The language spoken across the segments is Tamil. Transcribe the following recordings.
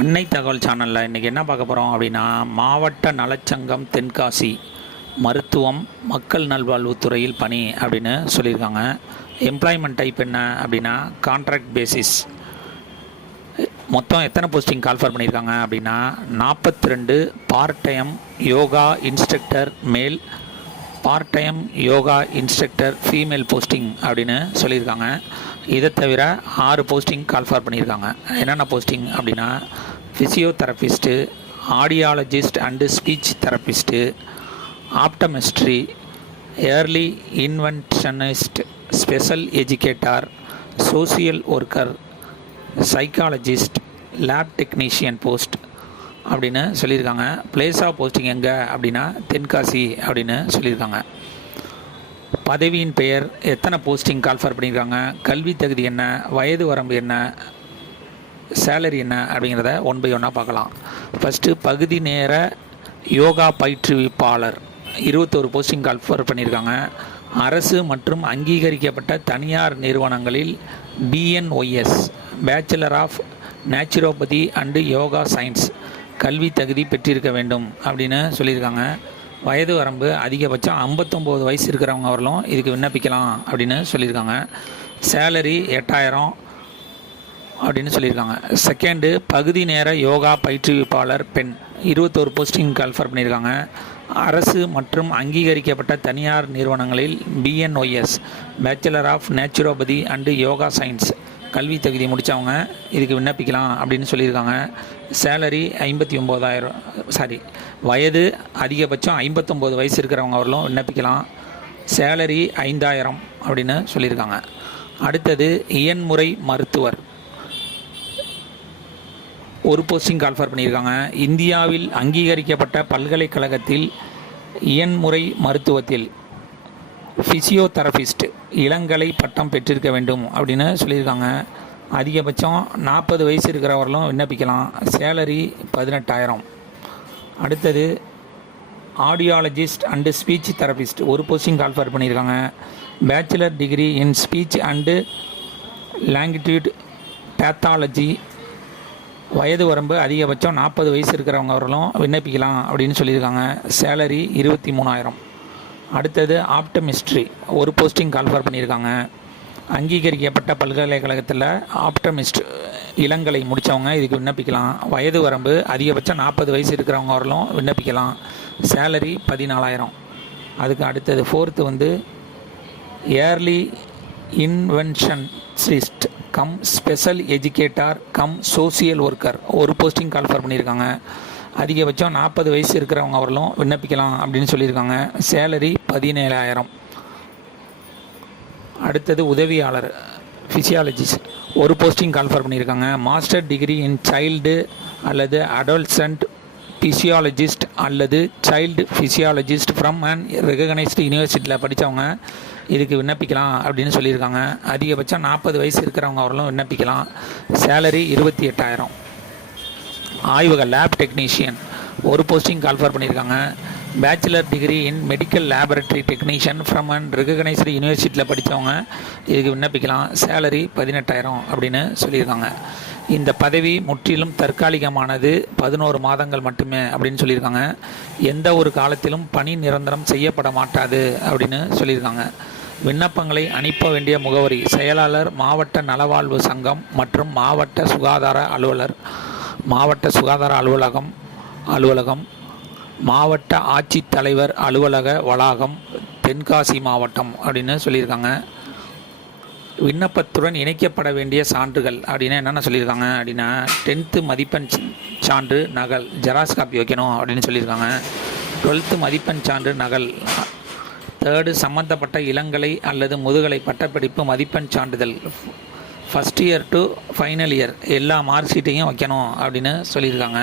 அன்னை தகவல் சேனலில் இன்றைக்கி என்ன பார்க்க போகிறோம் அப்படின்னா, மாவட்ட நலச்சங்கம் தென்காசி மருத்துவம் மக்கள் நல்வாழ்வுத்துறையில் பணி அப்படின்னு சொல்லியிருக்காங்க. எம்ப்ளாய்மெண்ட் டைப் என்ன அப்படின்னா கான்ட்ராக்ட் பேசிஸ். மொத்தம் எத்தனை போஸ்டிங் கால்ஃபர் பண்ணியிருக்காங்க அப்படின்னா 42 பார்ட் டைம் யோகா இன்ஸ்ட்ரக்டர் மேல், part time yoga instructor female posting அப்படின்னு சொல்லியிருக்காங்க. இதை தவிர 6 போஸ்டிங் கால்ஃபார் பண்ணியிருக்காங்க. என்னென்ன போஸ்டிங் அப்படின்னா physiotherapist, audiologist and speech therapist, optometry, early interventionist, special educator, social worker, psychologist, lab technician post அப்படின்னு சொல்லியிருக்காங்க. பிளேஸ் ஆஃப் போஸ்டிங் எங்கே அப்படின்னா தென்காசி அப்படின்னு சொல்லியிருக்காங்க. பதவியின் பெயர், எத்தனை போஸ்டிங் கால்ஃபர் பண்ணியிருக்காங்க, கல்வி தகுதி என்ன, வயது வரம்பு என்ன, சேலரி என்ன அப்படிங்கிறத 1 by 1 பார்க்கலாம். ஃபஸ்ட்டு பகுதி நேர யோகா பயிற்றுவிப்பாளர் 21 போஸ்டிங் கால்ஃபர் பண்ணியிருக்காங்க. அரசு மற்றும் அங்கீகரிக்கப்பட்ட தனியார் நிறுவனங்களில் BNOS bachelor of naturopathy and yoga science கல்வி தகுதி பெற்றிருக்க வேண்டும் அப்படின்னு சொல்லியிருக்காங்க. வயது வரம்பு அதிகபட்சம் 59 வயசு இருக்கிறவங்க வரலும் இதுக்கு விண்ணப்பிக்கலாம் அப்படின்னு சொல்லியிருக்காங்க. சேலரி 8000 அப்படின்னு சொல்லியிருக்காங்க. செகண்டு பகுதி நேர யோகா பயிற்றுவிப்பாளர் பெண் 21 போஸ்டிங் கால்ஃபர் பண்ணியிருக்காங்க. அரசு மற்றும் அங்கீகரிக்கப்பட்ட தனியார் நிறுவனங்களில் BNOS bachelor of naturopathy and yoga science கல்வி தகுதி முடித்தவங்க இதுக்கு விண்ணப்பிக்கலாம் அப்படின்னு சொல்லியிருக்காங்க. சேலரி 59,000 வயது அதிகபட்சம் 59 வயசு இருக்கிறவங்க வரலும் விண்ணப்பிக்கலாம். சேலரி 5,000 அப்படின்னு சொல்லியிருக்காங்க. அடுத்தது இயன்முறை மருத்துவர் 1 போஸ்டிங் கால்ஃபர் பண்ணியிருக்காங்க. இந்தியாவில் அங்கீகரிக்கப்பட்ட பல்கலைக்கழகத்தில் இயன்முறை மருத்துவத்தில் ஃபிசியோதெரபிஸ்ட் இளங்கலை பட்டம் பெற்றிருக்க வேண்டும் அப்படின்னு சொல்லியிருக்காங்க. அதிகபட்சம் 40 வயசு இருக்கிறவர்களும் விண்ணப்பிக்கலாம். சேலரி 18,000. அடுத்தது audiologist and speech therapist 1 posting call for பண்ணியிருக்காங்க. Bachelor degree in speech and longitude pathology. வயது வரம்பு அதிகபட்சம் 40 வயசு இருக்கிறவங்க வரலும் விண்ணப்பிக்கலாம் அப்படின்னு சொல்லியிருக்காங்க. சேலரி 23,000. அடுத்தது ஆப்டமிஸ்ட்ரி 1 போஸ்டிங் கால்ஃபர் பண்ணியிருக்காங்க. அங்கீகரிக்கப்பட்ட பல்கலைக்கழகத்தில் ஆப்டமிஸ்ட் இளங்கலை முடித்தவங்க இதுக்கு விண்ணப்பிக்கலாம். வயது வரம்பு அதிகபட்சம் 40 வயசு இருக்கிறவங்க வரலும் விண்ணப்பிக்கலாம். சேலரி 14,000. அதுக்கு அடுத்தது fourth early interventionist cum special educator cum social worker 1 posting call for பண்ணியிருக்காங்க. அதிகபட்சம் 40 வயசு இருக்கிறவங்க வரலும் விண்ணப்பிக்கலாம் அப்படின்னு சொல்லியிருக்காங்க. சேலரி 17,000. அடுத்தது உதவியாளர் ஃபிசியாலஜிஸ்ட் 1 போஸ்டிங் கால்ஃபர் பண்ணியிருக்காங்க. மாஸ்டர் டிகிரி இன் சைல்டு அல்லது அடல்சன்ட் ஃபிசியாலஜிஸ்ட் அல்லது child physiologist from and recognised யூனிவர்சிட்டியில் படித்தவங்க இதுக்கு விண்ணப்பிக்கலாம் அப்படின்னு சொல்லியிருக்காங்க. அதிகபட்சம் 40 வயசு இருக்கிறவங்க வரலும் விண்ணப்பிக்கலாம். சேலரி 28,000. ஆய்வக லேப் டெக்னீஷியன் 1 போஸ்டிங் கால்ஃபர் பண்ணியிருக்காங்க. Bachelor degree in medical laboratory technician from and recognised யூனிவர்சிட்டியில் படித்தவங்க இதுக்கு விண்ணப்பிக்கலாம். சேலரி 18,000 அப்படின்னு சொல்லியிருக்காங்க. இந்த பதவி முற்றிலும் தற்காலிகமானது, 11 மாதங்கள் மட்டுமே அப்படின்னு சொல்லியிருக்காங்க. எந்த ஒரு காலத்திலும் பணி நிரந்தரம் செய்யப்பட மாட்டாது அப்படின்னு சொல்லியிருக்காங்க. விண்ணப்பங்களை அனுப்ப வேண்டிய முகவரி செயலாளர் மாவட்ட நலவாழ்வு சங்கம் மற்றும் மாவட்ட சுகாதார அலுவலகம் மாவட்ட ஆட்சித்தலைவர் அலுவலக வளாகம் தென்காசி மாவட்டம் அப்படின்னு சொல்லியிருக்காங்க. விண்ணப்பத்துடன் இணைக்கப்பட வேண்டிய சான்றுகள் அப்படின்னா என்னென்ன சொல்லியிருக்காங்க அப்படின்னா 10th மதிப்பெண் சான்று நகல் ஜெராக்ஸ் காப்பி வைக்கணும் அப்படின்னு சொல்லியிருக்காங்க. 12th மதிப்பெண் சான்று நகல். 3rd சம்பந்தப்பட்ட இளங்கலை அல்லது முதுகலை பட்டப்படிப்பு மதிப்பெண் சான்றிதழ் first year to final year எல்லா மார்க் ஷீட்டையும் வைக்கணும் அப்படின்னு சொல்லியிருக்காங்க.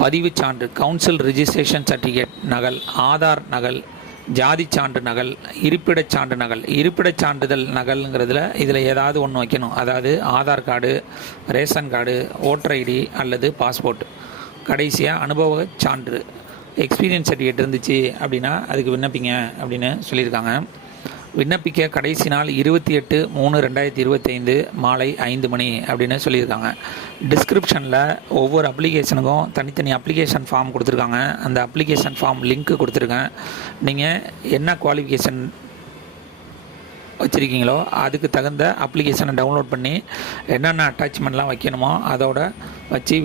பதிவு சான்று கவுன்சில் ரிஜிஸ்ட்ரேஷன் சர்டிஃபிகேட் நகல், ஆதார் நகல், ஜாதி சான்று நகல், இருப்பிடச் சான்று நகல். இருப்பிடச் சான்றிதழ் நகல்ங்கிறதுல இதில் ஏதாவது ஒன்று வைக்கணும். அதாவது Aadhaar card, ration card, voter ID அல்லது பாஸ்போர்ட். கடைசியாக அனுபவ சான்று எக்ஸ்பீரியன்ஸ் சர்டிஃபிகேட் இருந்துச்சு அப்படின்னா அதுக்கு விண்ணப்பிங்க அப்படின்னு சொல்லியிருக்காங்க. விண்ணப்பிக்க கடைசி நாள் 28/3/2025 மாலை 5 மணி அப்படின்னு சொல்லியிருக்காங்க. டிஸ்கிரிப்ஷனில் ஒவ்வொரு அப்ளிகேஷனுக்கும் தனித்தனி அப்ளிகேஷன் ஃபார்ம் கொடுத்துருக்காங்க. அந்த அப்ளிகேஷன் ஃபார்ம் லிங்க்கு கொடுத்துருக்கேன். நீங்கள் என்ன குவாலிஃபிகேஷன் வச்சுருக்கீங்களோ அதுக்கு தகுந்த அப்ளிகேஷனை டவுன்லோட் பண்ணி என்னென்ன அட்டாச்மெண்ட்லாம் வைக்கணுமோ அதோட வச்சு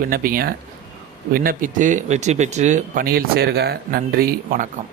விண்ணப்பித்து வெற்றி பெற்று பணியில் சேருக. நன்றி, வணக்கம்.